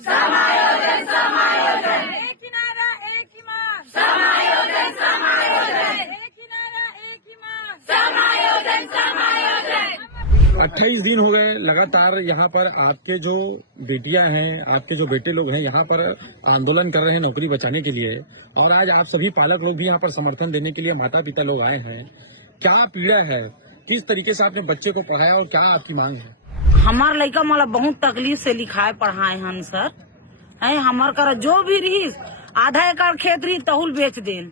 समायोजन समायोजन, एक ही नारा एक ही मांग, समायोजन समायोजन, एक ही नारा एक ही मांग, समायोजन समायोजन। 28 दिन हो गए लगातार यहाँ पर आपके जो बेटियां हैं, आपके जो बेटे लोग हैं यहाँ पर आंदोलन कर रहे हैं नौकरी बचाने के लिए, और आज आप सभी पालक लोग भी यहाँ पर समर्थन देने के लिए माता पिता लोग आए हैं। क्या पीड़ा है, किस तरीके से आपने बच्चे को पढ़ाया और क्या आपकी मांग है? हमार लड़का मला बहुत तकलीफ से लिखाए पढ़ाए हन सर। है हमार कर जो भी रही आधा एकड़ खेत रही तहुल बेच देन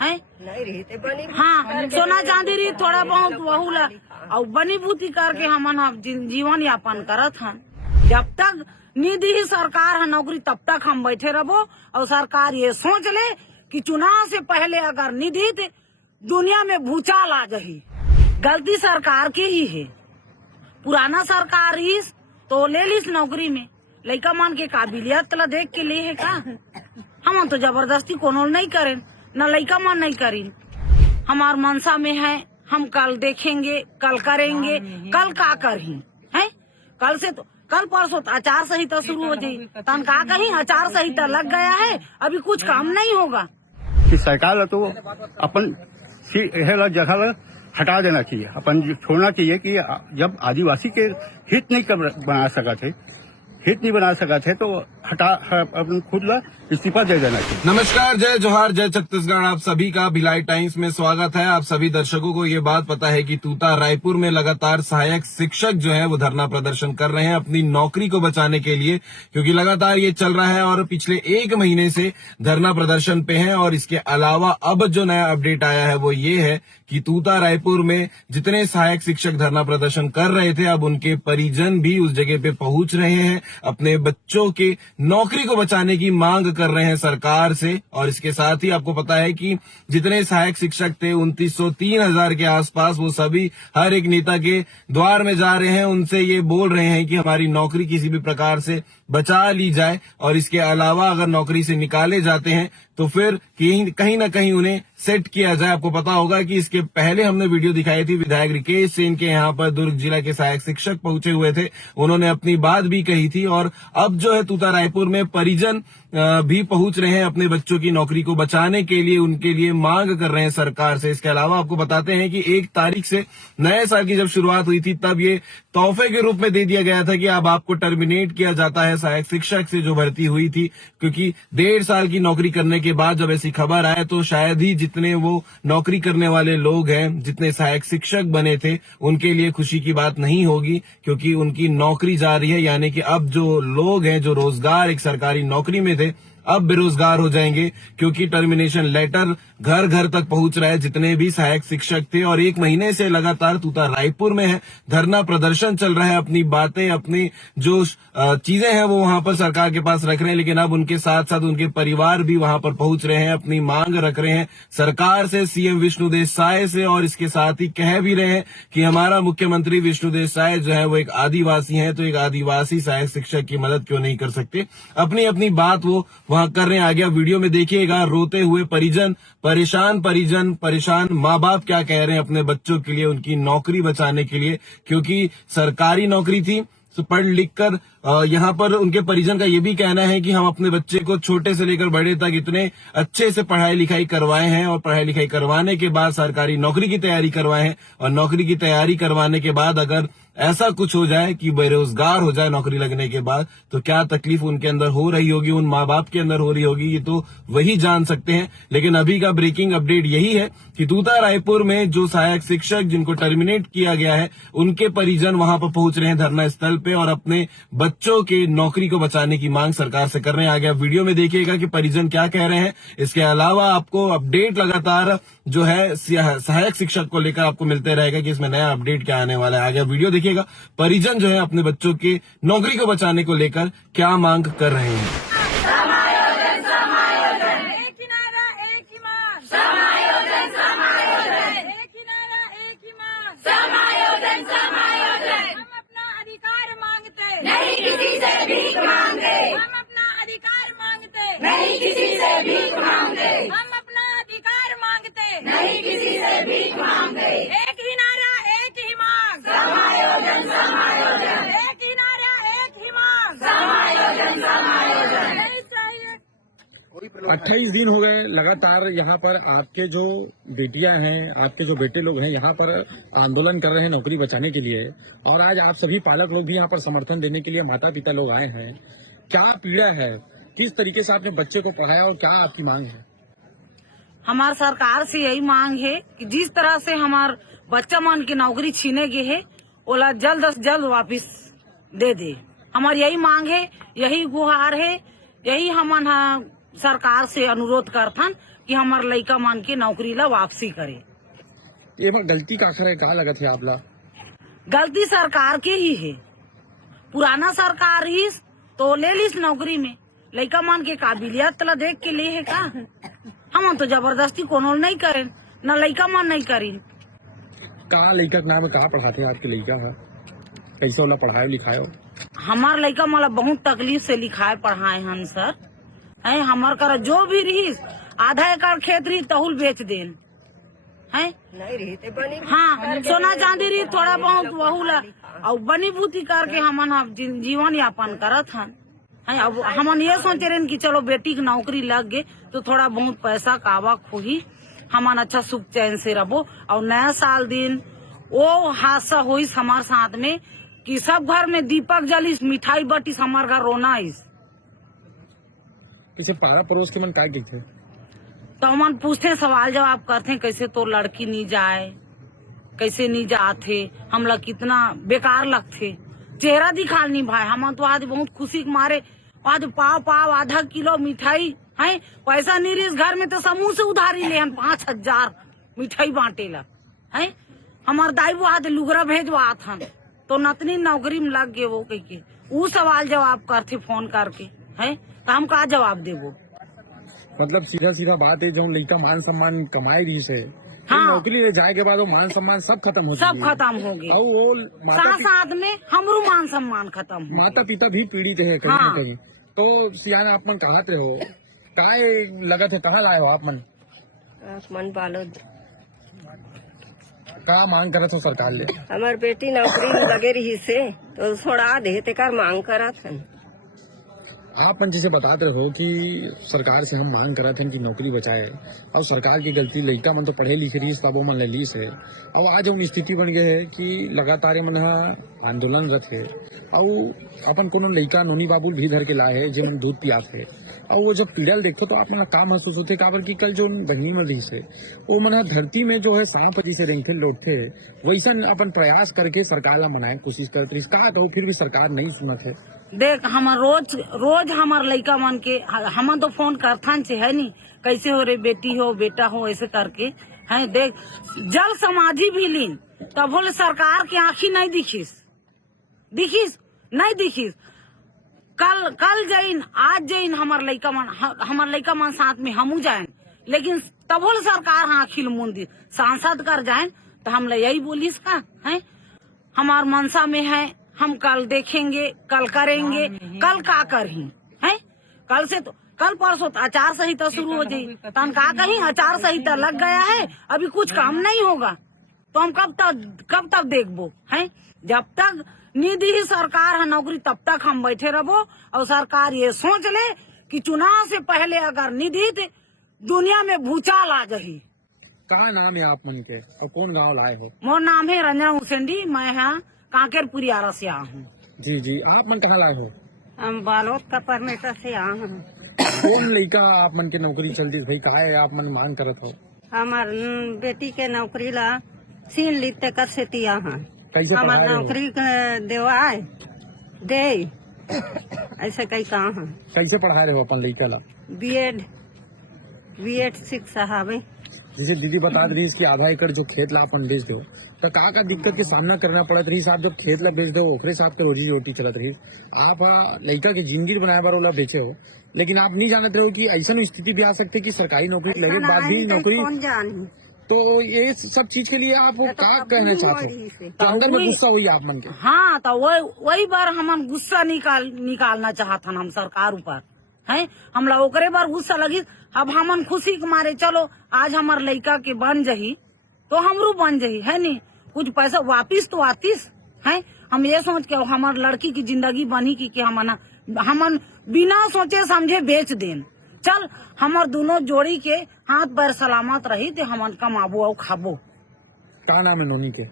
है, नहीं रही ते बनी, हाँ सोना चांदी रही थोड़ा बहुत वहू ला और बनी बूती करके हमन जीवन यापन करत हन। जब तक निधि ही सरकार है नौकरी तब तक हम बैठे रहो, और सरकार ये सोच ले कि चुनाव से पहले अगर निधि थे दुनिया में भूचाल आ जाही। गलती सरकार की ही है, पुराना सरकार ही तो ले लीस नौकरी में, लड़का मान के काबिलियत ला देख के लिए है का। हम तो जबरदस्ती कोनो नहीं करें, न लड़का मान नहीं करें। हमार मनसा में है, हम कल देखेंगे, कल करेंगे, कल का करें है। कल से तो कल परसों आचार संहिता शुरू हो जाये, तन का कहीं आचार संहिता लग गया है, अभी कुछ काम नहीं होगा। कि सरकार तो अपन जगह हटा देना चाहिए, अपन छोड़ना चाहिए कि जब आदिवासी के हित नहीं बना सका थे तो हटा अपन खुद ला इस्तीफा दे देना चाहिए। नमस्कार, जय जोहार, जय छत्तीसगढ़। आप सभी का भिलाई टाइम्स में स्वागत है। आप सभी दर्शकों को ये बात पता है कि तूता रायपुर में लगातार सहायक शिक्षक जो है वो धरना प्रदर्शन कर रहे हैं अपनी नौकरी को बचाने के लिए, क्योंकि लगातार ये चल रहा है और पिछले 1 महीने से धरना प्रदर्शन पे है। और इसके अलावा अब जो नया अपडेट आया है वो ये है कि तूता रायपुर में जितने सहायक शिक्षक धरना प्रदर्शन कर रहे थे, अब उनके परिजन भी उस जगह पे पहुंच रहे हैं, अपने बच्चों के नौकरी को बचाने की मांग कर रहे हैं सरकार से। और इसके साथ ही आपको पता है कि जितने सहायक शिक्षक थे 2903,000 के आसपास, वो सभी हर एक नेता के द्वार में जा रहे हैं, उनसे ये बोल रहे हैं कि हमारी नौकरी किसी भी प्रकार से बचा ली जाए। और इसके अलावा अगर नौकरी से निकाले जाते हैं तो फिर कहीं ना कहीं उन्हें सेट किया जाए। आपको पता होगा कि इसके पहले हमने वीडियो दिखाई थी, विधायक रिकेश सेन के यहाँ पर दुर्ग जिला के सहायक शिक्षक पहुंचे हुए थे, उन्होंने अपनी बात भी कही थी। और अब जो है तूता रायपुर में परिजन भी पहुंच रहे हैं अपने बच्चों की नौकरी को बचाने के लिए, उनके लिए मांग कर रहे हैं सरकार से। इसके अलावा आपको बताते हैं कि 1 तारीख से नए साल की जब शुरुआत हुई थी तब ये तोहफे के रूप में दे दिया गया था कि अब आपको टर्मिनेट किया जाता है सहायक शिक्षक से जो भर्ती हुई थी, क्योंकि 1.5 साल की नौकरी करने के बाद जब ऐसी खबर आए तो शायद ही जितने वो नौकरी करने वाले लोग हैं, जितने सहायक शिक्षक बने थे, उनके लिए खुशी की बात नहीं होगी, क्योंकि उनकी नौकरी जा रही है। यानी कि अब जो लोग हैं जो रोजगार एक सरकारी नौकरी में थे अब बेरोजगार हो जाएंगे, क्योंकि टर्मिनेशन लेटर घर घर तक पहुंच रहा है जितने भी सहायक शिक्षक थे। और 1 महीने से लगातार तूता रायपुर में है, धरना प्रदर्शन चल रहा है, अपनी बातें, अपनी जो चीजें हैं वो वहां पर सरकार के पास रख रहे हैं। लेकिन अब उनके साथ साथ उनके परिवार भी वहां पर पहुंच रहे हैं, अपनी मांग रख रहे हैं सरकार से, सीएम विष्णुदेव साय से। और इसके साथ ही कह भी रहे हैं कि हमारा मुख्यमंत्री विष्णुदेव साय जो है वो एक आदिवासी है, तो एक आदिवासी सहायक शिक्षक की मदद क्यों नहीं कर सकते। अपनी अपनी बात वो वहां कर रहे हैं। आगे आप वीडियो में देखिएगा, रोते हुए परिजन, परेशान माँ बाप क्या कह रहे हैं अपने बच्चों के लिए, उनकी नौकरी बचाने के लिए, क्योंकि सरकारी नौकरी थी तो पढ़ लिख कर यहाँ पर उनके परिजन का ये भी कहना है कि हम अपने बच्चे को छोटे से लेकर बड़े तक इतने अच्छे से पढ़ाई लिखाई करवाए हैं, और पढ़ाई लिखाई करवाने के बाद सरकारी नौकरी की तैयारी करवाए हैं। और नौकरी की तैयारी करवाने के बाद अगर ऐसा कुछ हो जाए कि बेरोजगार हो जाए नौकरी लगने के बाद, तो क्या तकलीफ उनके अंदर हो रही होगी, उन माँ बाप के अंदर हो रही होगी, ये तो वही जान सकते हैं। लेकिन अभी का ब्रेकिंग अपडेट यही है कि तूता रायपुर में जो सहायक शिक्षक जिनको टर्मिनेट किया गया है, उनके परिजन वहां पर पहुंच रहे हैं धरना स्थल पे, और अपने बच्चों के नौकरी को बचाने की मांग सरकार से कर रहे हैं। आगे आप वीडियो में देखिएगा कि परिजन क्या कह रहे हैं। इसके अलावा आपको अपडेट लगातार जो है सहायक शिक्षक को लेकर आपको मिलते रहेगा कि इसमें नया अपडेट क्या आने वाला है। आगे आप वीडियो देखिएगा, परिजन जो है अपने बच्चों की नौकरी को बचाने को लेकर क्या मांग कर रहे हैं। समायोजन समायोजन, एक ही नारा एक ही मांग, समायोजन समायोजन, एक ही नारा एक ही मांग, समायोजन समायोजन। हम अपना अधिकार मांगते नहीं किसी से भीख मांगते, हम अपना अधिकार मांगते नहीं किसी से भीख मांगते, हम अपना अधिकार मांगते नहीं किसी से भीख मांगते। एक ही नारा एक ही मांग, समायोजन समायोजन, एक ही नारा एक ही मांग, समायोजन 28 दिन हो गए लगातार यहाँ पर आपके जो बेटियां हैं, आपके जो बेटे लोग हैं यहाँ पर आंदोलन कर रहे हैं नौकरी बचाने के लिए, और आज आप सभी पालक लोग भी यहाँ पर समर्थन देने के लिए माता पिता लोग आए हैं। क्या पीड़ा है, किस तरीके से आपने बच्चे को पढ़ाया और क्या आपकी मांग है? हमार सरकार से यही मांग है कि जिस तरह से हमार बच्चा मन की नौकरी छीने गए है ओला जल्द से जल्द वापिस दे दे। हमारी यही मांग है, यही गुहार है, यही हमन सरकार से अनुरोध करथन कि हमार लइका मन के नौकरी ला वापसी करे। ये बार गलती का आखिर है, का लगत है आपला? गलती सरकार के ही है। पुराना सरकार ही तो ले लीस नौकरी में, लइका मन के काबिलियत ला देख के लिए है का? हम तो जबरदस्ती कोनो नहीं करे, न लइका मन नहीं करी। कहाँ लइका के नाम है, कहाँ पढ़ाते हैं आपके लइका है? कैसे वाला पढ़ाए लिखाए हो? हमार लइका मला बहुत तकलीफ से लिखाए पढ़ाए हन सर। है हमार कर जो भी रही आधा एकड़ खेत रही तहुल बेच देन है। नहीं रही ते बनी हाँ सोना चांदी रही थोड़ा बहुत वहू ला और बनी बूती करके हमन जीवन यापन करत हन। है अब हमन ये सोचे रहे कि चलो बेटी की नौकरी लग गए तो थोड़ा बहुत पैसा कावा खोही, हमन अच्छा सुख चैन से रहो। और नया साल दिन वो हादसा हुई हमारे साथ में कि सब घर में दीपक जलिस, मिठाई बटिस, हमार घर रोना आइस। पीछे पारा पड़ोस के मन काय कहते? तो हमन पूछते सवाल जवाब करते कैसे तो लड़की नहीं जाए, कैसे नहीं जाते, हमला कितना बेकार लगते, चेहरा दिखा नहीं भाई। हम तो आज बहुत खुशी के मारे आज पाव आधा किलो मिठाई है, पैसा नहीं रही घर में तो समूह से उधारी ले 5,000 मिठाई बांटे ला है। हमार दाई वो आज लुगरा भेजवा था तो नतनी नौकरी में लग गए वो कह के वो सवाल जवाब करते फोन करके है, तो हम का जवाब देवो? मतलब सीधा सीधा बात है, जो लड़का मान सम्मान कमाए रही से हाँ। नौकरी ले जाए के बाद वो मान सम्मान सब खत्म हो सब खत्म हो गए, और वो साथ में हमरो मान सम्मान खत्म हो। माता पिता भी पीड़ित है कहीं हाँ। न कहीं। तो सियान आप मन कहा थे हो, काय लगत है, कहाँ लाए हो आप मन? मन बालो का मांग करत हो सरकार ले? हमार बेटी नौकरी में लगे रही से तो छोड़ा दे ते कर मांग करत हन। आप मन जैसे बताते हो कि सरकार से हम मांग करा थे कि नौकरी बचाए, और सरकार की गलती, लड़का मन तो पढ़े लिखे रही तबो मन ले ली से, और आज हम स्थिति बन गए है कि लगातार मन आंदोलन रथ है, और अपन कोनो लड़का नोनी बाबू भी धर के लाए है जिन दूध पियात है, और वो जब पीड़ल देखो तो आप मन काम महसूस होते काबर की कल जो बहनी में रही से वो मन धरती में जो है सांप से रेंगते लौटते वैसा अपन प्रयास करके सरकार ला मनाए कोशिश करते रही, का कहो फिर भी सरकार नहीं सुनत है। देख हमार रोज हमार लड़का मन के हम तो फोन करथन से है नहीं, कैसे हो रे बेटी हो बेटा हो ऐसे करके है। देख जल समाधि भी लीन तब बोले सरकार की आँखी नहीं दिखिस नहीं दिखिस। कल जैन आज जैन हमार लड़का मन साथ में हमू जाए, लेकिन तब बोले सरकार आँखी मुंदी सांसद कर जाए तो हम यही बोलिस का है। हमार मनसा में है, हम कल देखेंगे, कल करेंगे, कल का करही है। कल से तो कल परसों तो आचार संहिता शुरू हो जाये, तन का कहीं आचार संहिता लग गया है, अभी कुछ काम नहीं होगा तो हम कब तक देखबो है। जब तक निधि ही सरकार है नौकरी तब तक हम बैठे रहो। और सरकार ये सोच ले कि चुनाव से पहले अगर निधि थे दुनिया में भूचाल आ जाही। का नाम है आप मन के और कौन गाँव लाए हो? मोर नाम है रंजना हुसैनी, मैं यहाँ कांकेरपुरी आरा से आया हूँ। जी आप मन कहाँ लाए हो? हम बालोद का परमेश्वर से आए हैं। कौन लड़का आप मन के नौकरी चलती भाई, का है आप मन मांग करत हो? हमार बेटी के नौकरी ला सीन लिखते कर से तिया हैं। कैसे हमार पढ़ाए हो? नौकरी देवाए दे ऐसे कई कहा है। कैसे पढ़ा रहे हो अपन लड़का ला? बीएड शिक्षा हवे। जैसे दीदी बता रही कि आधा एकड़ जो खेत ला अपन बेच दो तो का दिक्कत के सामना करना पड़त रही साहब, जब खेत ला बेच दो ओखरे साहब के रोजी रोटी चलत रही, आप लड़का की जिंदगी बनाए बार ओला बेचे हो, लेकिन आप नहीं जानते हो कि ऐसा स्थिति भी आ सकती कि सरकारी नौकरी लगे बाद भी नौकरी, कौन जानी। तो ये सब चीज के लिए आप का कहना चाहते हो? तो अंदर में गुस्सा हुई आप मन के? हाँ तो वही बार हम गुस्सा निकालना चाहता हम सरकार ऊपर है। हमला ओकरे बार गुस्सा लगी। अब हमन खुशी के मारे चलो आज हमार लड़का के बन जही तो हमरू बन जही है नी, कुछ पैसा वापिस तो आतीस है। हम ये सोच के हमार लड़की की जिंदगी बनी की हमन बिना सोचे समझे बेच देन चल हमार दोनों जोड़ी के हाथ पैर सलामत रही ते हमन कमाबो और खाबो। क्या नाम है नोनी के?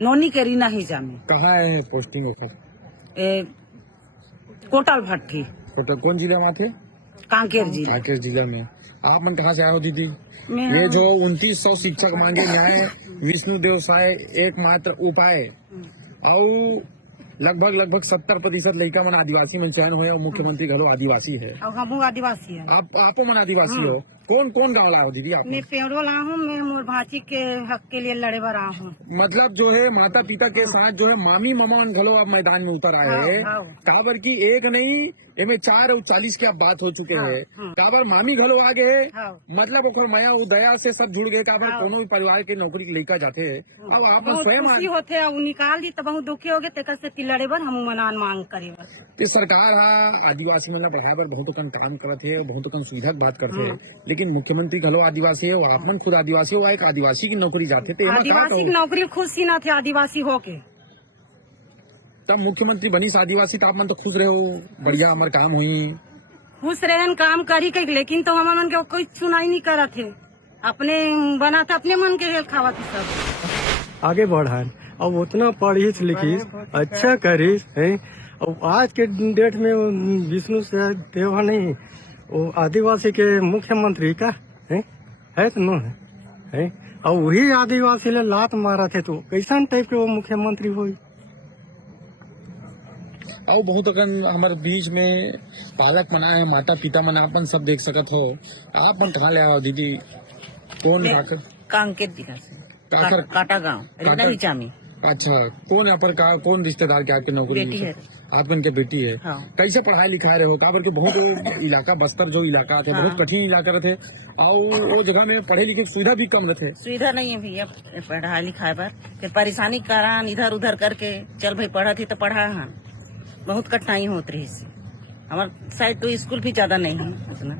नोनी के रीना ही जामे कहाँ है पोस्टिंग होकर? कोटल भट्टी तो कौन जिला में थे? कांकेर जिला। कांकेर जिला में। आप मन कहाँ से आए हो दीदी? मैं ये जो 2900 शिक्षक मांगे न्याय विष्णु देव साय एकमात्र उपाय और लगभग 70% लड़का मन आदिवासी में चयन हुए और मुख्यमंत्री घरो आदिवासी है। और हम आदिवासी है। आप मन आदिवासी हो? कौन कौन गाँव लाए हो दीदी आप? मैं पेड़ो ला हूँ, मैं मोर भाची के हक के लिए लड़े बर रहा हूँ। मतलब जो है माता पिता के साथ जो है मामी ममान घलो अब मैदान में उतर आए हैं। हाँ। काबर की एक नहीं इनमें 4 और 40 की अब बात हो चुके हैं। काबर मामी घलो आ गए हाँ। मतलब ओकर माया उदया से सब जुड़ गए। काबर हाँ। कोनो भी परिवार के नौकरी लेकर जाते अब आप बहुत स्वयं खुशी होते है, निकाल दी तो बहुत दुखी हो गए, तेकर से लड़े बर हम मनान मांग करे बर। कि सरकार हा आदिवासी मन ला बढ़ाए बर बहुत कन काम करत है और बहुत कन सुविधा की बात करते है, लेकिन मुख्यमंत्री घलो आदिवासी है, वो आप मन खुद आदिवासी हो, एक आदिवासी की नौकरी जाते तो एमा का आदिवासी कहो? की नौकरी खुशी न थे आदिवासी होके। तब मुख्यमंत्री बनीस आदिवासी तो आप मन तो खुश रहे हो, बढ़िया हमारे काम हुई। खुश रहन काम करी के, लेकिन तो हमारे मन के कोई सुनाई नहीं करा थे। अपने बना था अपने मन के हेल खावा थे सब। आगे बढ़ान और उतना पढ़िस लिखिस अच्छा करिस है। और आज के डेट में वो विष्णु से देवा नहीं, वो आदिवासी के मुख्यमंत्री का है तो नो है। और वही आदिवासी ले लात मारा थे तो कैसा टाइप के वो मुख्यमंत्री हुई। और बहुत अकन हमारे बीच में पालक मना है, माता पिता मना अपन सब देख सकत हो। आप मन कहाँ ले आओ दीदी? कौन कांकेर जिला से काकर- काटा गाँव रीना ही जामे। अच्छा कौन यहाँ पर कौन रिश्तेदार के आपके नौकरी? बेटी है। आप मन के बेटी है। हाँ। कैसे पढ़ाई लिखाए रहे हो? काबर के बहुत इलाका बस्तर जो इलाका थे बहुत कठिन इलाका रहे और वो जगह में पढ़े लिखे की सुविधा भी कम रहे। सुविधा नहीं है भैया पढ़ाई लिखाए पर, फिर परेशानी करान इधर उधर करके चल भाई पढ़ा थी तो पढ़ा हन, बहुत कठिनाई होत रही इससे। हमारे साइड तो स्कूल भी ज्यादा नहीं है उतना।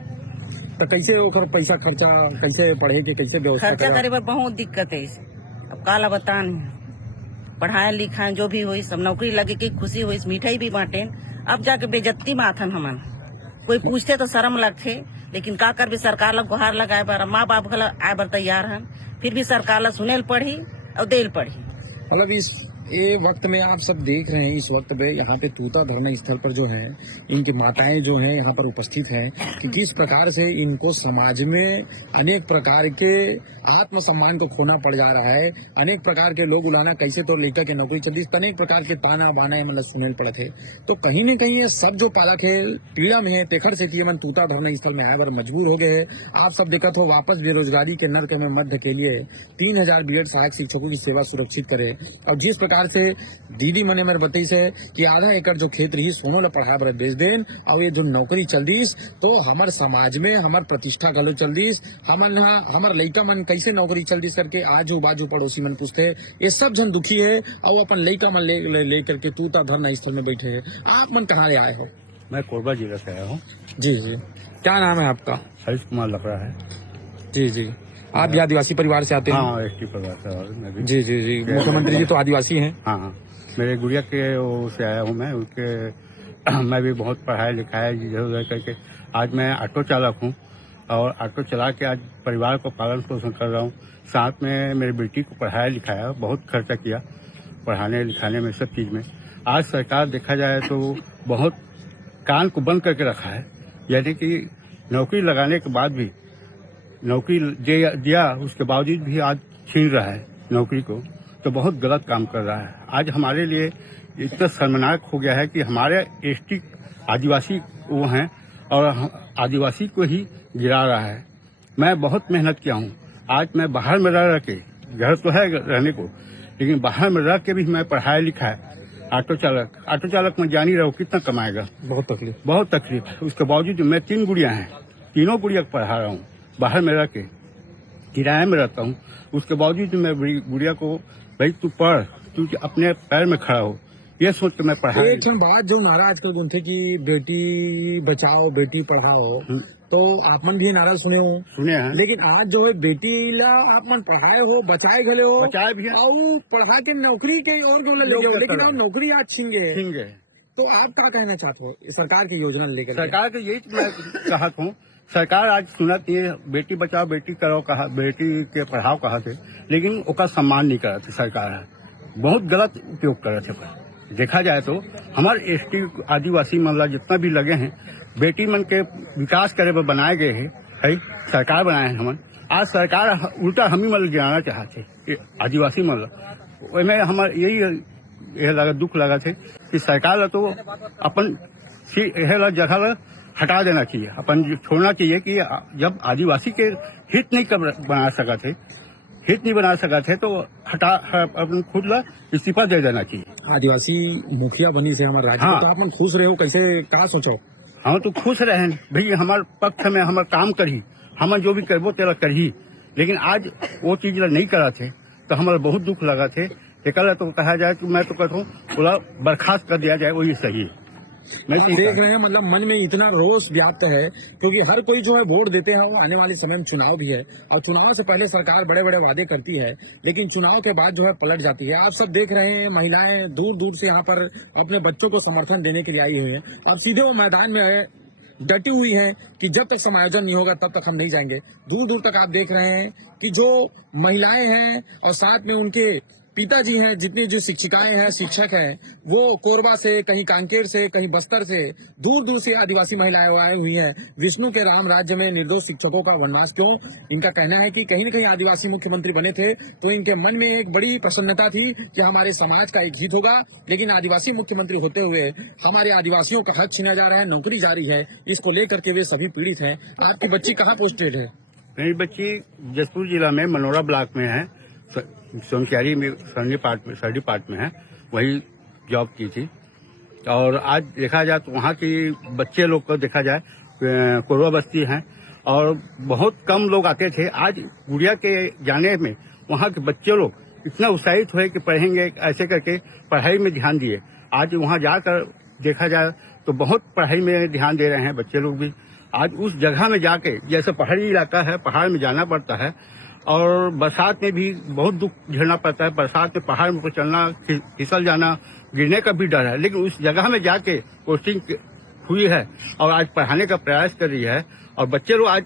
तो कैसे ओकर पैसा खर्चा कैसे पढ़े के कैसे व्यवस्था खर्चा करा? करे पर बहुत दिक्कत है इसे। अब काला बतान पढ़ाए लिखाए जो भी हुई सब नौकरी लगे की खुशी हुई, मिठाई भी बांटे। अब जाके बेजत्ती माथन हमन कोई पूछते तो शर्म लगते, लेकिन का कर भी सरकार लोग गुहार लगाए बर माँ बाप घला आए बर तैयार हन, फिर भी सरकार ला सुनेल पढ़ी और देल पढ़ी। मतलब इस ये वक्त में आप सब देख रहे हैं, इस वक्त में यहाँ पे तूता धरना स्थल पर जो है इनकी माताएं जो हैं यहाँ पर उपस्थित हैं कि किस प्रकार से इनको समाज में अनेक प्रकार के आत्मसम्मान को खोना पड़ जा रहा है। अनेक प्रकार के लोग उलाना कैसे तो लेकर के नौकरी चलती, अनेक प्रकार के ताना बाना मतलब सुनेल पड़े थे। तो कहीं न कहीं ये सब जो पालक है पीड़ा में है, तेखर से मन तूता धरना स्थल में आए बर मजबूर हो गए है। आप सब देखत हो वापस बेरोजगारी के नर्क में मध्य के लिए 3000 बीएड सहायक शिक्षकों की सेवा सुरक्षित करे। और जिस प्रकार से दीदी मने मेरे बताई से कि आधा एकड़ जो खेत रही सोनो ला पढ़ा बर बेच देन और ये जो नौकरी चल रही तो हमारे समाज में हमार प्रतिष्ठा गलो चल रही, हमार लइका मन कैसे नौकरी चल रही करके आजू बाजू पड़ोसी मन पूछते। ये सब जन दुखी है और अपन लइका मन ले करके तूता धरना स्थल में बैठे है। आप मन कहाँ ले आए हो? मैं कोरबा जिला से आया हूँ। जी जी, क्या नाम है आपका? हरीश कुमार लकड़ा है। जी जी, आप भी आदिवासी परिवार से आते हैं? हाँ, एसटी परिवार से और मैं भी। जी जी जी, मुख्यमंत्री जी तो आदिवासी हैं। हाँ, मेरे गुड़िया के वो से आया हूँ मैं, उनके मैं भी बहुत पढ़ाई लिखाई इधर उधर करके आज मैं ऑटो चालक हूँ और ऑटो चला के आज परिवार को पालन पोषण कर रहा हूँ। साथ में मेरी बेटी को पढ़ाया लिखाया, बहुत खर्चा किया पढ़ाने लिखाने में, सब चीज में। आज सरकार देखा जाए तो बहुत कान को बंद करके रखा है, यानी कि नौकरी लगाने के बाद भी नौकरी दिया उसके बावजूद भी आज छीन रहा है नौकरी को, तो बहुत गलत काम कर रहा है। आज हमारे लिए इतना शर्मनाक हो गया है कि हमारे एसटी आदिवासी वो हैं और आदिवासी को ही गिरा रहा है। मैं बहुत मेहनत किया हूँ, आज मैं बाहर में रह के, घर तो है रहने को, लेकिन बाहर में रह के भी मैं पढ़ाया लिखा है। ऑटो चालक में जान ही रहो कितना कमाएगा, बहुत तकलीफ। उसके बावजूद मैं 3 गुड़िया हैं, तीनों गुड़िया को पढ़ा रहा हूँ, बाहर में रह के किराए में रहता हूँ। उसके बावजूद मैं गुड़िया को भाई तू पढ़, तू अपने पैर में खड़ा हो, ये सोच के मैं पढ़ा। एक बात जो नारा आजकल गुंथे की बेटी बचाओ बेटी पढ़ाओ, तो आप मन भी नारा सुने हैं, लेकिन आज जो है बेटी ला आप मन पढ़ाए हो, बचाए गले हो, बचाए भी हैं और पढ़ा के नौकरी के और जो लगे हो, लेकिन और नौकरी आज छीन गए। तो आप क्या कहना चाहते हो सरकार की योजना लेकर? सरकार के यही मैं चाहता हूँ सरकार आज सुनत नहीं है, बेटी बचाओ बेटी करो कहा, बेटी के पढ़ाओ कहा थे, लेकिन उसका सम्मान नहीं करत सरकार है, बहुत गलत उपयोग करत है। देखा जाए तो हमारे एसटी आदिवासी मतलब जितना भी लगे हैं बेटी मन के विकास करे पर बनाए गए है सरकार बनाए हैं हमन। आज सरकार उल्टा हम ही मतलब गिराना चाहते आदिवासी मतलब में हमारे यही लगा दुख लगा थे कि सरकार तो अपन जगह हटा देना चाहिए, अपन छोड़ना चाहिए कि जब आदिवासी के हित नहीं बना सका थे तो अपन खुद ला इस्तीफा दे देना चाहिए। आदिवासी मुखिया बनी से हमारे राज्य हाँ। में, तो आप मन खुश रहे हो, कैसे कहा सोचो? हम तो खुश रहे भाई, हमारे पक्ष में हमारे काम करी, हम जो भी करबो तेरा करही, लेकिन आज वो चीज नहीं करा थे तो हमारा बहुत दुख लगा थे। एक तो कहा जाए कि मैं तो कहता हूँ पूरा बर्खास्त कर दिया जाए, वही सही है। मैं आप देख रहे हैं मतलब मन में इतना रोष व्याप्त है, क्योंकि हर कोई जो है वोट देते हैं, वो आने वाले समय में चुनाव भी है और चुनाव से पहले सरकार बड़े बड़े वादे करती है, लेकिन चुनाव के बाद जो है पलट जाती है। आप सब देख रहे हैं महिलाएं दूर दूर से यहाँ पर अपने बच्चों को समर्थन देने के लिए आई हुई है। अब सीधे वो मैदान में डटी हुई है कि जब तक समायोजन नहीं होगा तब तक हम नहीं जाएंगे। दूर दूर तक आप देख रहे हैं कि जो महिलाएं हैं और साथ में उनके पिताजी हैं, जितनी जो शिक्षिकाएं हैं, शिक्षक हैं, वो कोरबा से, कहीं कांकेर से, कहीं बस्तर से, दूर दूर से आदिवासी महिलाएं आई हुई हैं। विष्णु के राम राज्य में निर्दोष शिक्षकों का वनवास क्यों? इनका कहना है कि कहीं न कहीं आदिवासी मुख्यमंत्री बने थे तो इनके मन में एक बड़ी प्रसन्नता थी कि हमारे समाज का एक हित होगा, लेकिन आदिवासी मुख्यमंत्री होते हुए हमारे आदिवासियों का हक छीना जा रहा है, नौकरी जारी है, इसको लेकर के वे सभी पीड़ित हैं। आपकी बच्ची कहाँ पोस्टेड है? मेरी बच्ची जसपुर जिला में मनोरा ब्लॉक में है, सोनक्यारी में सर्डी पार्ट में है, वही जॉब की थी। और आज देखा जाए तो वहाँ की बच्चे लोग को देखा जाए कोरबा बस्ती हैं और बहुत कम लोग आते थे। आज गुड़िया के जाने में वहाँ के बच्चे लोग इतना उत्साहित हुए कि पढ़ेंगे, ऐसे करके पढ़ाई में ध्यान दिए। आज वहाँ जाकर देखा जाए तो बहुत पढ़ाई में ध्यान दे रहे हैं बच्चे लोग भी। आज उस जगह में जाके, जैसे पहाड़ी इलाका है, पहाड़ में जाना पड़ता है और बरसात में भी बहुत दुख झेलना पड़ता है। बरसात में पहाड़ में चलना, फिसल जाना, गिरने का भी डर है, लेकिन उस जगह में जाके पोस्टिंग हुई है और आज पढ़ाने का प्रयास कर रही है। और बच्चे लोग, आज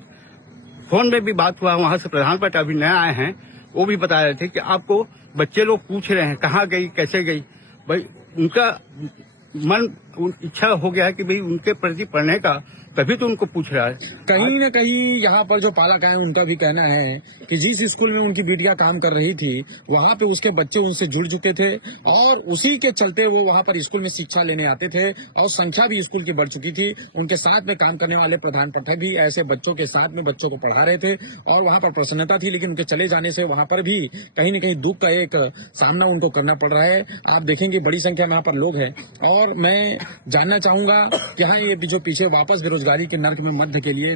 फोन में भी बात हुआ, वहाँ से प्रधान पाठ अभी नए आए हैं, वो भी बता रहे थे कि आपको बच्चे लोग पूछ रहे हैं कहाँ गई, कैसे गई। भाई उनका मन इच्छा हो गया है कि भाई उनके प्रति पढ़ने का, तभी तो उनको पूछ रहा है। कहीं न कहीं यहाँ पर जो पालक आए उनका भी कहना है कि जिस स्कूल में उनकी बेटियां काम कर रही थी वहाँ पे उसके बच्चे उनसे जुड़ चुके थे और उसी के चलते वो वहाँ पर स्कूल में शिक्षा लेने आते थे और संख्या भी स्कूल की बढ़ चुकी थी। उनके साथ में काम करने वाले प्रधान पाठक भी ऐसे बच्चों के साथ में बच्चों को पढ़ा रहे थे और वहाँ पर प्रसन्नता थी, लेकिन उनके चले जाने से वहाँ पर भी कहीं न कहीं दुख का एक सामना उनको करना पड़ रहा है। आप देखेंगे बड़ी संख्या में यहाँ पर लोग हैं और मैं जानना चाहूंगा कि यहाँ ये जो पीछे वापस बेरोजगारी के नर्क में मध्य के लिए